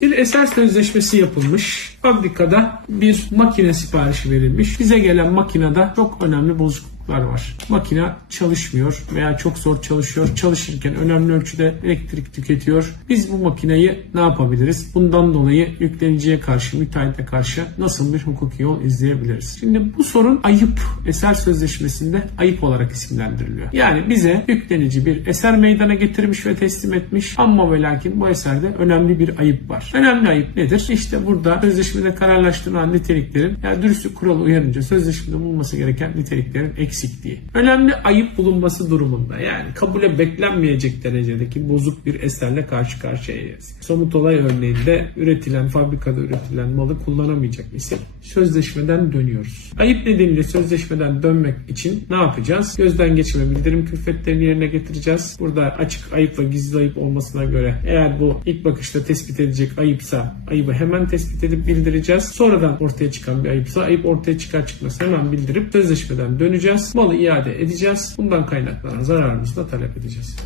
Bir eser sözleşmesi yapılmış. Fabrikada bir makine siparişi verilmiş. Bize gelen makinede çok önemli bozukluklar var. Makine çalışmıyor veya çok zor çalışıyor. Çalışırken önemli ölçüde elektrik tüketiyor. Biz bu makineyi ne yapabiliriz? Bundan dolayı yükleniciye karşı, müteahhite karşı nasıl bir hukuki yol izleyebiliriz? Şimdi bu sorun ayıp. Eser sözleşmesinde ayıp olarak isimlendiriliyor. Yani bize yüklenici bir eser meydana getirmiş ve teslim etmiş ama ve lakin bu eserde önemli bir ayıp var. Önemli ayıp nedir? İşte burada sözleşmede kararlaştırılan niteliklerin yani dürüstlük kuralı uyarınca sözleşmede bulunması gereken niteliklerin eksikliği. Önemli ayıp bulunması durumunda yani kabule beklenmeyecek derecedeki bozuk bir eserle karşı karşıyayız. Somut olay örneğinde üretilen, fabrikada üretilen malı kullanamayacak ise sözleşmeden dönüyoruz. Ayıp nedeniyle sözleşmeden dönmek için ne yapacağız? Gözden geçirme bildirim külfetlerini yerine getireceğiz. Burada açık ayıp ve gizli ayıp olmasına göre eğer bu ilk bakışta tespit edecek ayıpsa ayıbı hemen tespit edip bildireceğiz. Sonradan ortaya çıkan bir ayıpsa ayıp ortaya çıkar çıkmaz hemen bildirip sözleşmeden döneceğiz. Malı iade edeceğiz. Bundan kaynaklanan zararımızı da talep edeceğiz.